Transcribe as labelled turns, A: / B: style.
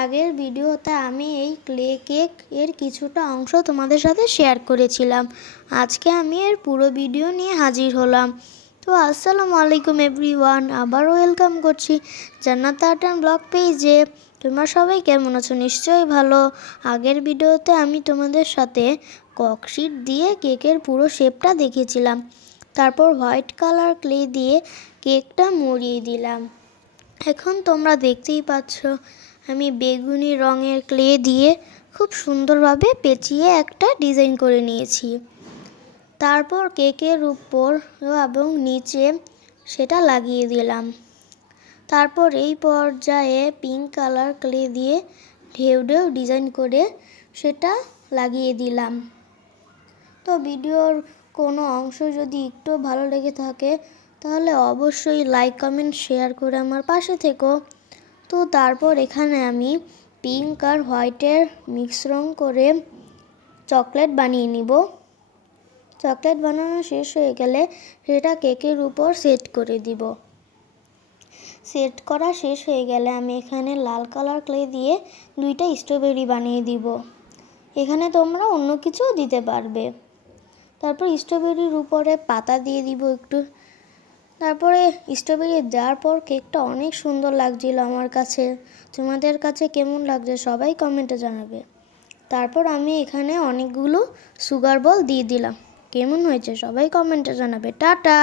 A: আগের ভিডিওতে আমি এই ক্লে কেক এর কিছুটা অংশ তোমাদের সাথে শেয়ার করেছিলাম। আজকে আমি এর পুরো ভিডিও নিয়ে হাজির হলাম। তো আসসালামু আলাইকুম এভরিওয়ান আবারও ওয়েলকাম করছি জান্নাত আর্ট অ্যান্ড ব্লগ পেজে। তোমরা সবাই কেমন আছো? নিশ্চয়ই ভালো। আগের ভিডিওতে আমি তোমাদের সাথে ককশিট দিয়ে কেকের পুরো শেপটা দেখেছিলাম তারপর হোয়াইট কালার ক্লে দিয়ে কেকটা মরিয়ে দিলাম। এখন তোমরা দেখতেই পাচ্ছ আমি বেগুনি রঙের ক্লে দিয়ে খুব সুন্দরভাবে পেঁচিয়ে একটা ডিজাইন করে নিয়েছি। তারপর কেকের উপর এবং নিচে সেটা লাগিয়ে দিলাম। তারপর এই পর্যায়ে পিঙ্ক কালার ক্লে দিয়ে ঢেউ ঢেউ ডিজাইন করে সেটা লাগিয়ে দিলাম। তো ভিডিওর কোনো অংশ যদি একটু ভালো লেগে থাকে, তাহলে অবশ্যই লাইক, কমেন্ট, শেয়ার করে আমার পাশে থেকো। তো তারপর এখানে আমি পিঙ্ক আর হোয়াইটের রং করে চকলেট বানিয়ে নিব। চকলেট বানানো শেষ হয়ে গেলে সেটা কেকের উপর সেট করে দিব। সেট করা শেষ হয়ে গেলে আমি এখানে লাল কালার ক্লে দিয়ে দুইটা স্ট্রবেরি বানিয়ে দিব। এখানে তোমরা অন্য কিছুও দিতে পারবে। তারপর স্ট্রবেরির উপরে পাতা দিয়ে দিব একটু। তারপরে স্ট্রবেরি দেওয়ার পর কেকটা অনেক সুন্দর লাগছিল আমার কাছে। তোমাদের কাছে কেমন লাগছে সবাই কমেন্টে জানাবে। তারপর আমি এখানে অনেকগুলো সুগার বল দিয়ে দিলাম। কেমন হয়েছে সবাই কমেন্টে জানাবে। টাটা!